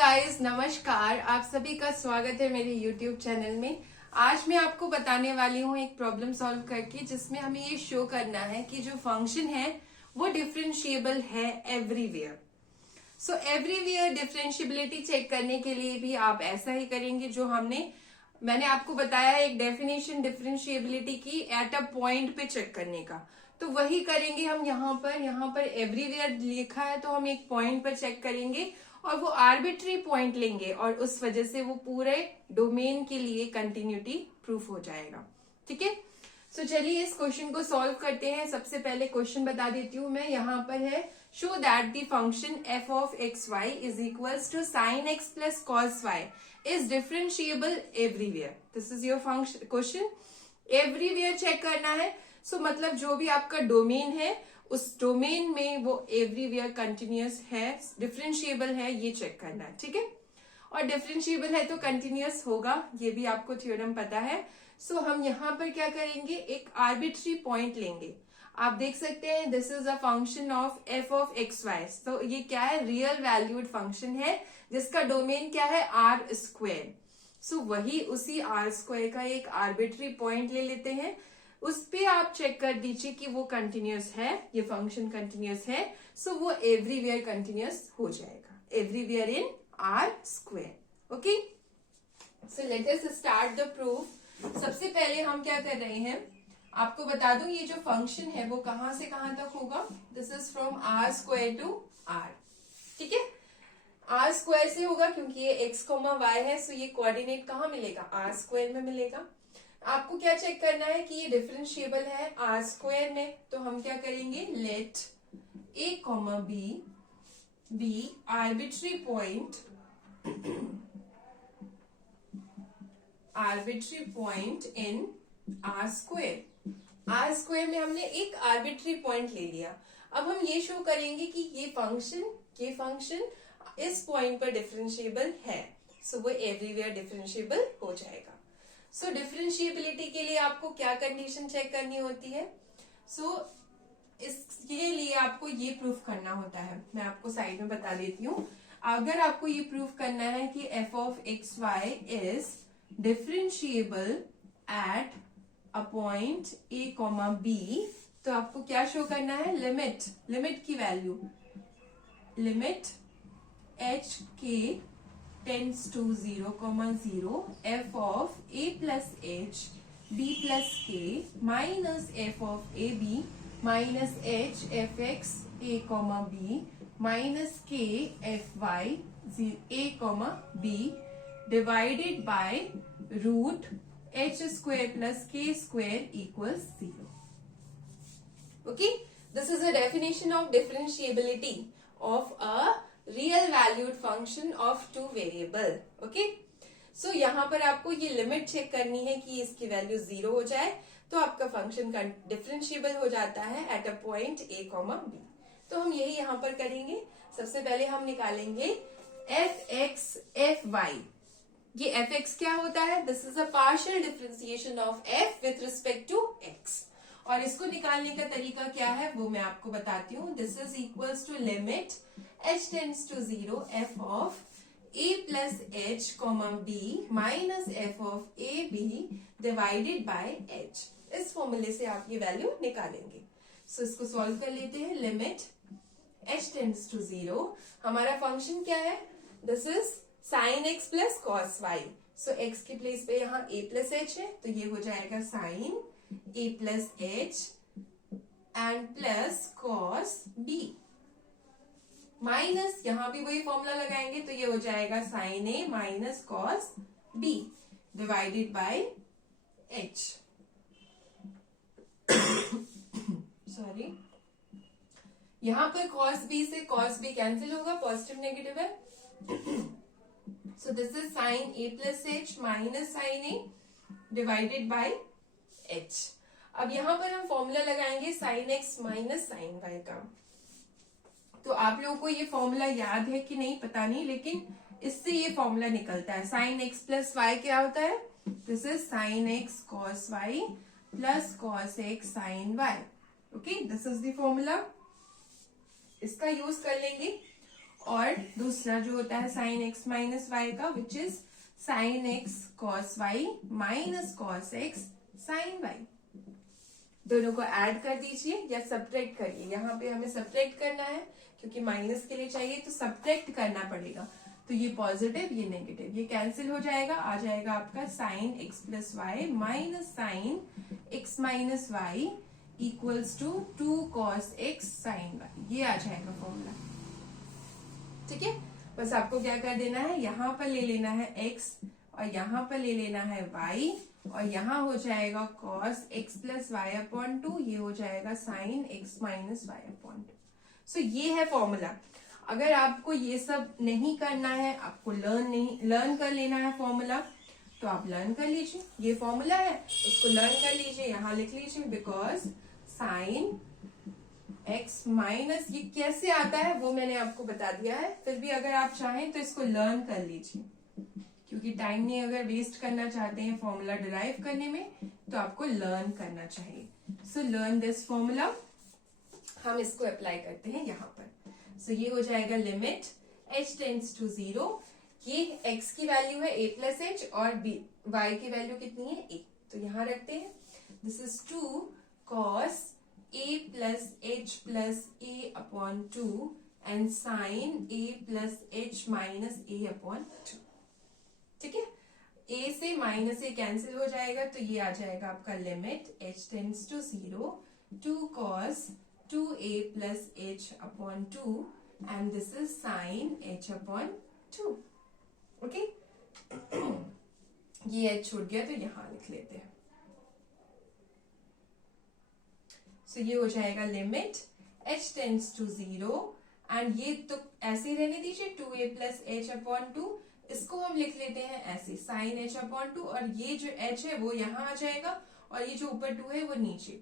Guys, नमस्कार। आप सभी का स्वागत है मेरे YouTube चैनल में। आज मैं आपको बताने वाली हूँ एक प्रॉब्लम सॉल्व करके, जिसमें हमें ये शो करना है कि जो फंक्शन है वो डिफरेंशिएबल है everywhere. So everywhere differentiability check करने के लिए भी आप ऐसा ही करेंगे जो मैंने आपको बताया है, एक डेफिनेशन डिफरेंशिएबिलिटी की एट अ पॉइंट पे चेक करने का। तो वही करेंगे हम यहाँ पर एवरीवेयर लिखा है तो हम एक पॉइंट पर चेक करेंगे और वो आर्बिट्री पॉइंट लेंगे और उस वजह से वो पूरे डोमेन के लिए कंटिन्यूटी प्रूफ हो जाएगा। ठीक है, सो चलिए इस क्वेश्चन को सॉल्व करते हैं। सबसे पहले क्वेश्चन बता देती हूँ मैं। यहाँ पर है show that the function f of xy is equals to sin x plus cos y is differentiable everywhere. This is your function question. Everywhere check करना है। सो मतलब जो भी आपका डोमेन है उस डोमेन में वो एवरीवेयर कंटिन्यूअस है, डिफरेंशिएबल है, ये चेक करना है। ठीक है, और डिफरेंशिएबल है तो कंटिन्यूअस होगा, ये भी आपको थ्योरम पता है। सो हम यहाँ पर क्या करेंगे, एक आर्बिट्री पॉइंट लेंगे। आप देख सकते हैं this is a function of f of X Y. तो ये क्या है, रियल वैल्यूड फंक्शन है जिसका डोमेन क्या है, आर स्क्वायर। सो वही उसी आर स्क्वायर का एक आर्बिट्री पॉइंट ले लेते हैं। उस पे आप चेक कर दीजिए कि वो कंटिन्यूअस है, ये फंक्शन कंटिन्यूअस है। सो वो एवरीवेयर कंटिन्यूअस हो जाएगा, everywhere in R square. Okay, so let us start the proof. सबसे पहले हम क्या कर रहे हैं, आपको बता दूं ये जो फंक्शन है वो कहां से कहां तक होगा। This is from R square to R. ठीक है, आर स्क्वायर से होगा क्योंकि ये एक्स कोमा वाई है। सो ये कोऑर्डिनेट कहाँ मिलेगा, आर स्क्वायर में मिलेगा। आपको क्या चेक करना है कि ये डिफरेंशिएबल है आर स्क्वायर में। तो हम क्या करेंगे, let A comma B arbitrary point in R square. R square में हमने एक आर्बिट्री पॉइंट ले लिया। अब हम ये शो करेंगे कि ये फंक्शन इस पॉइंट पर डिफरेंशिएबल है। सो वो एवरीवेयर डिफरेंशिएबल हो जाएगा। सो डिफरेंशिएबिलिटी के लिए आपको क्या कंडीशन चेक करनी होती है। इसके लिए आपको ये प्रूफ करना होता है। मैं आपको साइड में बता देती हूँ। अगर आपको ये प्रूफ करना है कि f of X Y is differentiable at a point a comma b, तो आपको क्या शो करना है, लिमिट की value, limit h k tends to 0, 0 f of a plus h b plus k minus f of a b minus h f x a comma b minus k f y a comma b divided by root h square plus k square equals 0. Okay, this is a definition of differentiability of a real valued function of two variable. Okay, so यहाँ पर आपको ये limit check करनी है कि इसकी value 0 हो जाए तो आपका फंक्शन डिफरेंशिएबल हो जाता है eight a point a comma b। तो हम यही यहाँ पर करेंगे। सबसे पहले हम निकालेंगे f(x) fy। ये f(x) क्या होता है, this is a partial differentiation of f with respect to x। और इसको निकालने का तरीका क्या है वो मैं आपको बताती हूँ। This is equals to limit h tends to 0 f of a plus h comma b minus f of a b divided by h। इस फॉर्मूले से आप ये वैल्यू निकालेंगे। सो इसको सॉल्व कर लेते हैं। लिमिट h tends to 0, हमारा फंक्शन क्या है, this is sin x plus cos y। So x की प्लेस पे यहाँ a प्लस h है तो ये हो जाएगा sin a plus h and plus cos b minus, यहां भी वही फॉर्मूला लगाएंगे तो ये हो जाएगा sin a minus cos b divided by h। Sorry, यहां पर cos b से cos b कैंसिल होगा, पॉजिटिव नेगेटिव है। सो this is sin a plus h minus sin a divided by h। अब यहां पर हम फॉर्मूला लगाएंगे sin x minus sin y का। तो आप लोगों को ये फॉर्मूला याद है कि नहीं पता नहीं, लेकिन इससे ये फॉर्मूला निकलता है। sin x प्लस y क्या होता है, this is sin x cos y plus cos x sin y। Okay, this is the formula, इसका यूज कर लेंगे। और दूसरा जो होता है साइन एक्स माइनस वाई का, which is sine X cos Y minus cos X sine Y. दोनों को ऐड कर दीजिए या सब्ट्रैक्ट करिए। यहाँ पे हमें सब्ट्रैक्ट करना है क्योंकि माइनस के लिए चाहिए, तो सब्ट्रैक्ट करना पड़ेगा। तो ये पॉजिटिव, ये नेगेटिव, ये कैंसिल हो जाएगा। आ जाएगा आपका sine X plus Y minus sine X minus Y equals to 2 cos x sine Y. ये आ जाएगा फॉर्मूला। ठीक है, बस आपको क्या कर देना है, यहाँ पर ले लेना है x और यहाँ पर ले लेना है y, और यहाँ हो जाएगा cos x plus Y upon 2, ये हो जाएगा sine x minus Y upon 2। So ये है फॉर्मूला। अगर आपको ये सब नहीं करना है, आपको लर्न कर लेना है फॉर्मूला, तो आप लर्न कर लीजिए। ये फॉर्मूला है, इसको लर्न कर लीजिए, यहाँ लिख लीजिए बिकॉज साइन एक्स माइनस, ये कैसे आता है वो मैंने आपको बता दिया है। फिर भी अगर आप चाहें तो इसको लर्न कर लीजिए, क्योंकि टाइम नहीं अगर वेस्ट करना चाहते हैं फॉर्मूला डिराइव करने में, तो आपको लर्न करना चाहिए। So learn this formula. हम इसको अप्लाई करते हैं यहाँ पर। सो ये हो जाएगा लिमिट h टेंड्स टू 0। ये x की वैल्यू है a प्लस एच और y की वैल्यू कितनी है a, तो यहाँ रखते हैं। This is 2 cos a plus H plus a upon 2 and sine a plus H minus a upon 2। ठीक है, a से माइनस a कैंसिल हो जाएगा, तो ये आ जाएगा आपका limit h tends to 0 2 cos 2a plus h upon 2 and this is sin h upon 2. Okay? ये h छूट गया तो यहाँ लिख लेते हैं। So ये हो जाएगा limit h tends to 0 and ये तो ऐसे ही रहने दीजिए 2a plus h upon 2। इसको हम लिख लेते हैं ऐसे sin h upon 2, और ये जो h है वो यहाँ आ जाएगा और ये जो ऊपर 2 है वो नीचे।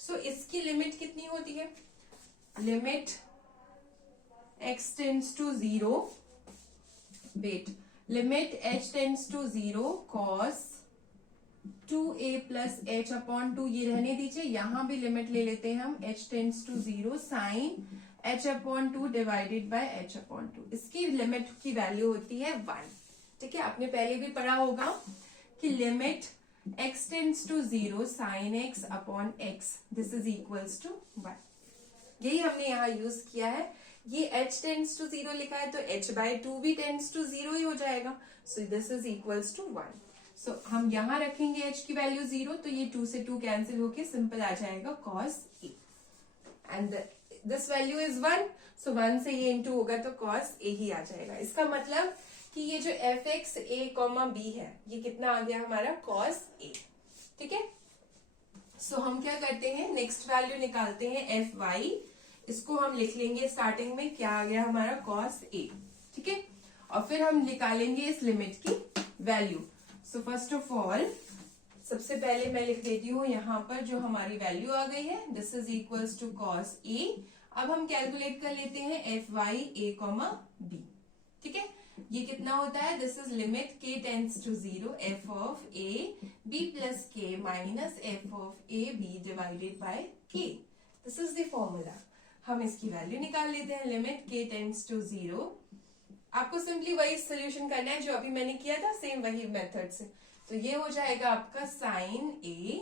सो इसकी लिमिट कितनी होती है, limit x tends to 0, wait, limit h tends to 0 cos 2a plus h upon 2, ये रहने दीजिए। यहां भी लिमिट ले लेते हैं हम, h tends to 0 sine h upon 2 divided by h upon 2। इसकी लिमिट की वैल्यू होती है 1। ठीक है, आपने पहले भी पढ़ा होगा कि limit x tends to 0 sine x upon x, this is equals to 1। यही हमने यहाँ यूज किया है। ये h टेंड्स टू 0 लिखा है तो h बाय 2 भी टेंड्स टू 0 ही हो जाएगा। So this is equals to 1। So हम यहाँ रखेंगे h की वैल्यू 0, तो ये 2 से 2 कैंसिल होके सिंपल आ जाएगा cos a and this value is 1। सो 1 से ये इंटू होगा तो cos a ही आ जाएगा। इसका मतलब कि ये जो fx a b है, ये कितना आ गया हमारा cos a। ठीक है, सो हम क्या करते हैं, नेक्स्ट वैल्यू निकालते हैं fy। इसको हम लिख लेंगे स्टार्टिंग में, क्या आ गया हमारा cos a। ठीक है, और फिर हम निकालेंगे इस लिमिट की value. So first of all सबसे पहले मैं लिख देती हूँ यहाँ पर जो हमारी वैल्यू आ गई है, this is equals to cos a। अब हम कैलकुलेट कर लेते हैं fy a, b। ठीक है, ये कितना होता है, this is limit k tends to 0 f of a b plus k minus f of a b divided by k। This is the formula. हम इसकी वैल्यू निकाल लेते हैं, लिमिट k टेंड्स टू 0। आपको सिंपली वही सोल्यूशन करना है जो अभी मैंने किया था, सेम वही मेथड से। तो ये हो जाएगा आपका sine a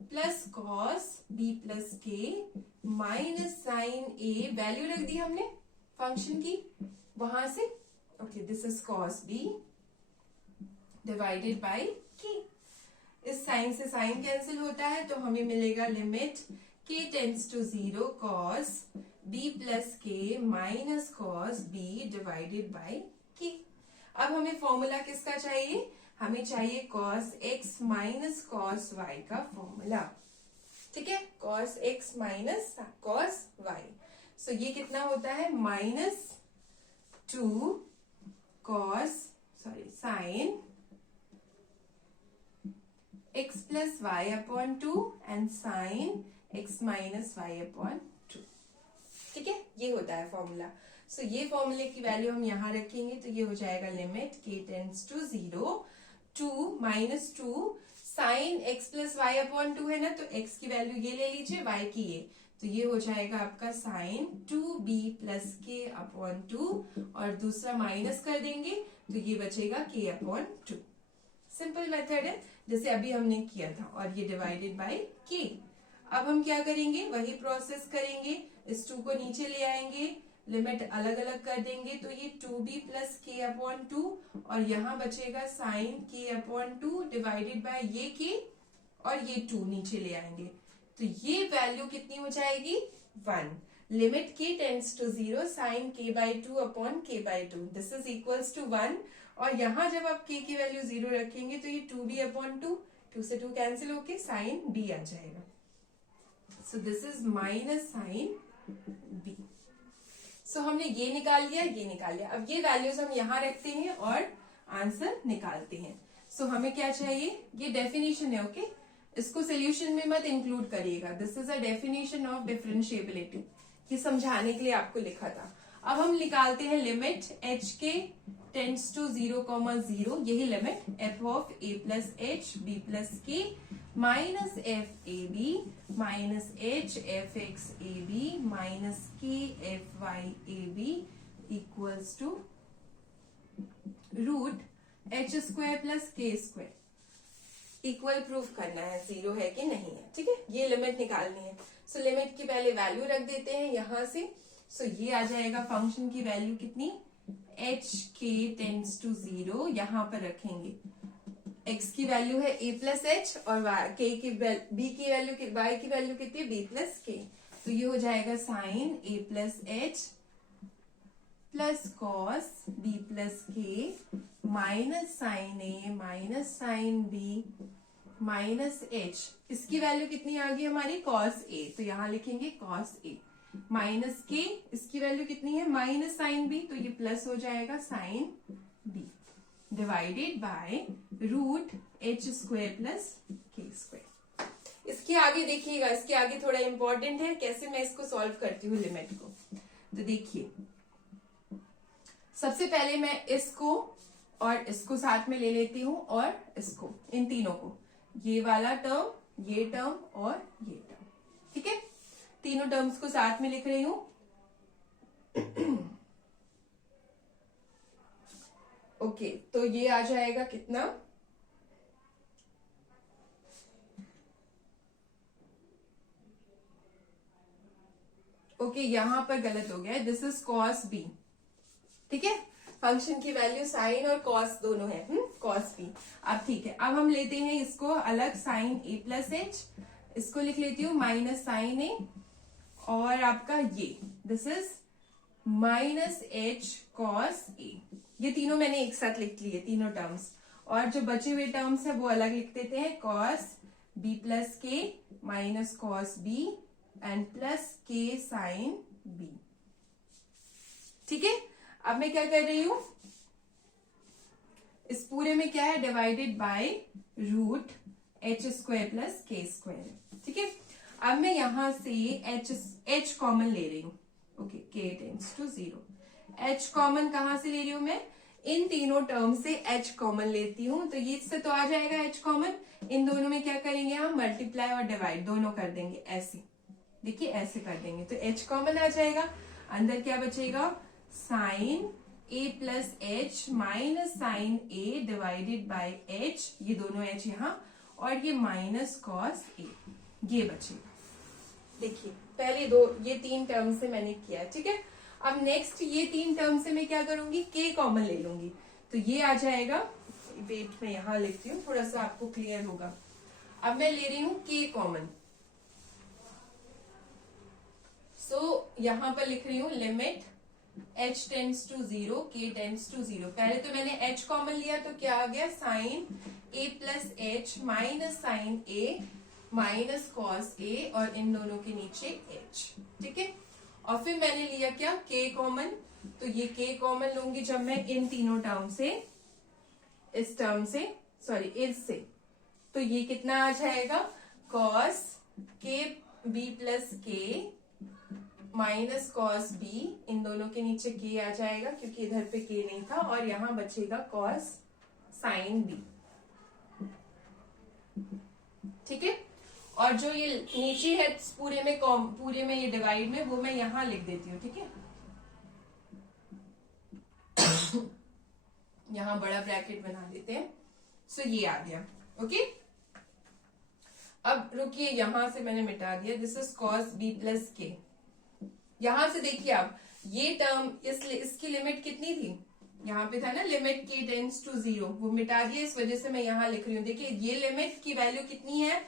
plus cos b plus k minus sine a, value रख दी हमने फंक्शन की वहां से। Okay, this is cos b divided by k। इस साइन से साइन कैंसिल होता है तो हमें मिलेगा limit k tends to 0 cos b plus k minus cos b divided by k। अब हमें फॉर्मूला किसका चाहिए, हमें चाहिए cos x minus cos y का फॉर्मूला। ठीक है, cos x minus cos y। So ये कितना होता है, -2 sine x plus Y upon 2 and sine x minus Y upon 2। ठीक है, ये होता है फॉर्मूला। सो ये फॉर्मूले की वैल्यू हम यहाँ रखेंगे तो ये हो जाएगा limit k tends to 0 -2 sine x plus Y upon 2 है ना, तो x की वैल्यू ये ले लीजिए, y की ये, तो ये हो जाएगा आपका साइन 2b प्लस के अपॉन 2 और दूसरा माइनस कर देंगे तो ये बचेगा k अपॉन 2। सिंपल मेथड है जैसे अभी हमने किया था और ये डिवाइडेड बाय k। अब हम क्या करेंगे, वही प्रोसेस करेंगे, इस 2 को नीचे ले आएंगे, लिमिट अलग अलग कर देंगे तो ये 2b प्लस के अपॉन 2 और यहाँ बचेगा sine k upon 2 divided by ये k और ये 2 नीचे ले आएंगे तो ये वैल्यू कितनी हो जाएगी 1। Limit k tends to 0 sine k by 2 upon k by 2 this is equals to 1 और यहाँ जब आप k की वैल्यू 0 रखेंगे तो ये 2b अपॉन 2 से 2 कैंसिल होके साइन b आ जाएगा। So this is minus sine b। So हमने ये निकाल लिया, ये निकाल लिया। अब ये वैल्यूज हम यहाँ रखते हैं और आंसर निकालते हैं। सो हमें क्या चाहिए, ये डेफिनेशन है, ओके इसको सोल्यूशन में मत इंक्लूड करिएगा। This is a definition of differentiability, ये समझाने के लिए आपको लिखा था। अब हम निकालते हैं limit H K tends to 0,0, यही limit F of A plus H B plus के minus F A B minus H F x A B minus K F Y A B equals to root H square plus के square. Equal proof करना है, 0 है कि नहीं है, ठीक है। ये लिमिट निकालनी है। सो लिमिट की पहले वैल्यू रख देते हैं यहां से। सो ये आ जाएगा फंक्शन की वैल्यू कितनी, एच के टेंड्स टू 0, यहां पर रखेंगे x की वैल्यू है a प्लस एच और k की b की वैल्यू y की वैल्यू कितनी है b प्लस k। तो ये हो जाएगा sine a plus H plus cos b plus के minus sine a minus sine b minus H, इसकी वैल्यू कितनी आ गई हमारी कॉस a, तो यहां लिखेंगे कॉस a माइनस के, इसकी वैल्यू कितनी है माइनस साइन b, तो ये प्लस हो जाएगा sine b divided by root H square plus के स्क्वायर। इसके आगे देखिएगा, इसके आगे थोड़ा इंपॉर्टेंट है कैसे मैं इसको सॉल्व करती हूँ लिमिट को। तो देखिए सबसे पहले मैं इसको और इसको साथ में ले लेती हूँ और इसको, इन तीनों को, ये वाला टर्म, ये टर्म और ये टर्म, ठीक है। तीनों टर्म्स को साथ में लिख रही हूं। ओके तो ये आ जाएगा कितना, ओके यहां पर गलत हो गया है, दिस इज कॉस बी, ठीक है। फंक्शन की वैल्यू साइन और कॉस दोनों है, कॉस बी। अब ठीक है, अब हम लेते हैं इसको अलग, साइन ए प्लस एच, इसको लिख लेती हूँ माइनस साइन ए और आपका ये this is minus H cos A. ये तीनों मैंने एक साथ लिख लिए तीनों टर्म्स, और जो बचे हुए टर्म्स है वो अलग लिख देते हैं, कॉस बी प्लस के minus cos B and plus K sine B, ठीक है। अब मैं क्या कर रही हूं, इस पूरे में क्या है divided by root H square plus के स्क्वायर, ठीक है। अब मैं यहां से एच कॉमन ले रही हूं, ओके के टेंड्स टू 0। एच कॉमन कहां से ले रही हूं मैं, इन तीनों टर्म से एच कॉमन लेती हूं, तो ये इससे तो आ जाएगा एच कॉमन। इन दोनों में क्या करेंगे हम, मल्टीप्लाई और डिवाइड दोनों कर देंगे, ऐसे देखिए ऐसे कर देंगे तो एच कॉमन आ जाएगा। अंदर क्या बचेगा, sine a plus H minus sine a divided by h, ये दोनों एच यहाँ, और ये माइनस कॉस ए, ये बचेगा। देखिए पहले दो, ये तीन टर्म से मैंने किया, ठीक है। अब नेक्स्ट ये तीन टर्म से मैं क्या करूंगी, के कॉमन ले लूंगी, तो ये आ जाएगा, वेट में यहां लिखती हूँ थोड़ा सा आपको क्लियर होगा। अब मैं ले रही हूं के कॉमन, सो यहां पर लिख रही हूं limit h tends to 0 k tends to 0। पहले तो मैंने h कॉमन लिया तो क्या आ गया, sine a plus H minus sine a minus cos a और इन दोनों के नीचे h, ठीक है। और फिर मैंने लिया क्या, k कॉमन, तो ये k कॉमन लूंगी जब मैं इन तीनों टर्म से, इस टर्म से, सॉरी इससे, तो ये कितना आ जाएगा, कॉस k b प्लस के माइनस कॉस बी, इन दोनों के नीचे के आ जाएगा क्योंकि इधर पे के नहीं था, और यहां बचेगा कॉस साइन बी, ठीक है। और जो ये नीचे है पूरे में ये डिवाइड में, वो मैं यहाँ लिख देती हूँ, ठीक है। यहाँ बड़ा ब्रैकेट बना देते हैं। सो ये आ गया, ओके। अब रुकिए, यहां से मैंने मिटा दिया, this is cos B plus k. यहां से देखिए आप, ये टर्म इसकी लिमिट कितनी थी, यहाँ पे था ना लिमिट के टेंड्स टू 0, वो मिटा दिया, इस वजह से मैं यहाँ लिख रही हूँ। देखिए ये लिमिट की वैल्यू कितनी है,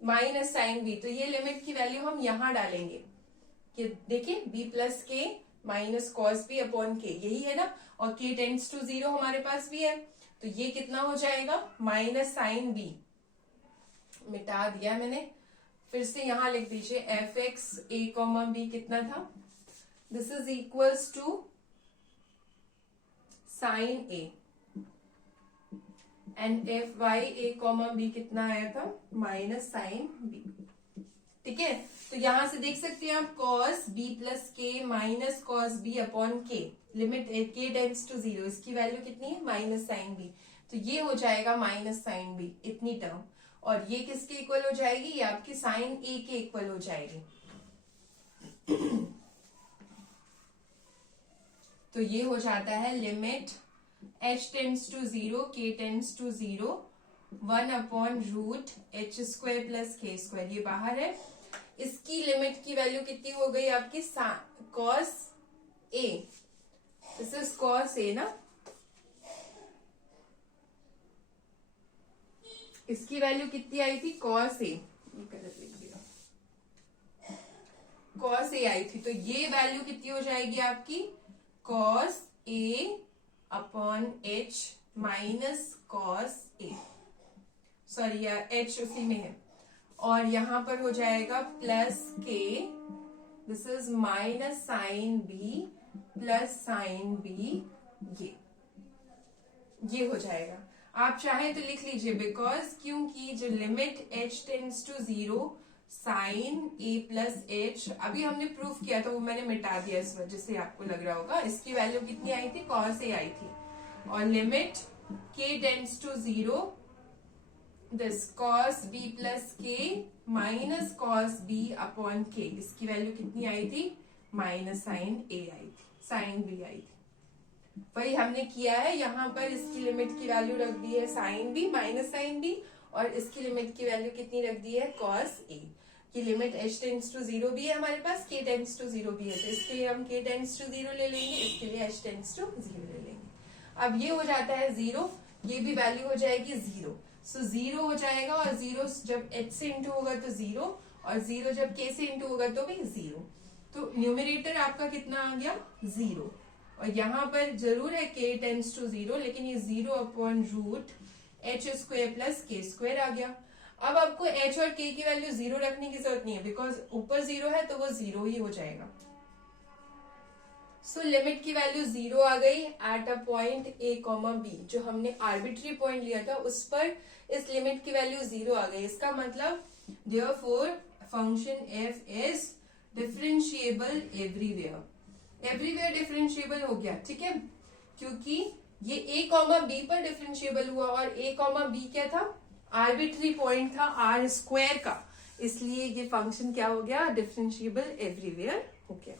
माइनस साइन बी, तो ये लिमिट की वैल्यू हम यहाँ डालेंगे कि देखिए बी प्लस के माइनस कॉस बी अपॉन के, यही है ना, और के टेंड्स टू 0 हमारे पास भी है, तो ये कितना हो जाएगा, माइनस साइन बी। मिटा दिया मैंने, फिर से यहां लिख दीजिए f x a comma b कितना था, this is equals to sine a, and f Y a comma b कितना आया था, माइनस साइन बी, ठीक है। तो यहां से देख सकते हैं आप, कॉस बी प्लस के माइनस कॉस बी अपॉन के, लिमिट के टेंड्स टू 0, इसकी वैल्यू कितनी है, माइनस साइन बी, तो ये हो जाएगा माइनस साइन बी, इतनी टर्म। और ये किसके इक्वल हो जाएगी, ये आपकी साइन ए के इक्वल हो जाएगी। तो ये हो जाता है limit h tends to 0 k tends to 0 1 upon root H square plus के स्क्वायर, ये बाहर है। इसकी लिमिट की वैल्यू कितनी हो गई आपकी, cos A, this is cos A ना, इसकी वैल्यू कितनी आई थी, कॉस ए, कॉस ए आई थी, तो ये वैल्यू कितनी हो जाएगी आपकी, cos A upon H minus cos A, sorry यार एच उसी में है, और यहां पर हो जाएगा plus k, this is minus sine b plus sine b, ये हो जाएगा। आप चाहे तो लिख लीजिए, बिकॉज क्योंकि जो limit h tends to 0 sine a plus h, अभी हमने प्रूफ किया था, वो मैंने मिटा दिया इस वजह से आपको लग रहा होगा, इसकी वैल्यू कितनी आई थी, कॉस ए आई थी, और limit k tends to 0 this cos b plus के minus cos b upon k, इसकी वैल्यू कितनी आई थी, माइनस साइन ए आई थी, साइन b आई थी। वही हमने किया है, यहाँ पर इसकी लिमिट की वैल्यू रख दी है sine b minus sine b, और इसकी लिमिट की वैल्यू कितनी रख दी है, कॉस ए, की लिमिट h टेंड्स टू 0 भी है हमारे पास, k टेंड्स टू 0 भी है, तो इसके लिए हम k टेंड्स टू 0 ले लेंगे, इसके लिए h टेंड्स टू 0 ले लेंगे। अब ये हो जाता है 0, ये भी वैल्यू हो जाएगी 0, सो 0 हो जाएगा, और 0 जब h से इंटू होगा तो 0, और 0 जब k से इंटू होगा तो भी 0, तो न्यूमरेटर आपका कितना आ गया, 0, और यहाँ पर जरूर है k टेंड्स टू 0, लेकिन ये 0 upon root H square plus के स्क्वायर आ गया। अब आपको h और k की वैल्यू 0 रखने की जरूरत नहीं है, बिकॉज ऊपर 0 है तो वो 0 ही हो जाएगा। सो लिमिट की वैल्यू 0 आ गई eight a point a comma b, जो हमने आर्बिट्री पॉइंट लिया था उस पर इस लिमिट की वैल्यू 0 आ गई। इसका मतलब therefore function f is differentiable everywhere, everywhere differentiable हो गया, ठीक है, क्योंकि ये a कॉमा b पर डिफरेंशिएबल हुआ, और a कॉमा b क्या था, आर्बिट्री पॉइंट था r स्क्वायर का, इसलिए ये फंक्शन क्या हो गया, डिफरेंशिएबल एवरीवेयर हो गया।